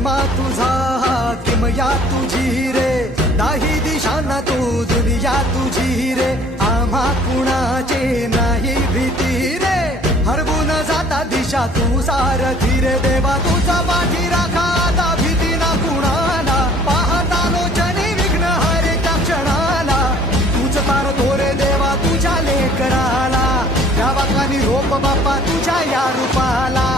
महिमा तुझा किमया तुझी रे, दाही दिशांना तू दुनिया तुझी रे. आम्हा कुणाचे नाही भीती रे, हरवून जाता दिशा तू सारथी रे. देवा तुझा पाठी राखा आता भीती ना कुणाला, पाहता लोचनी विघ्न हरे त्या क्षणाला. तूच तार तोरे देवा तुझ्या लेकराला, त्या वाकानी रोप बाप्पा तुझ्या या रूपाला.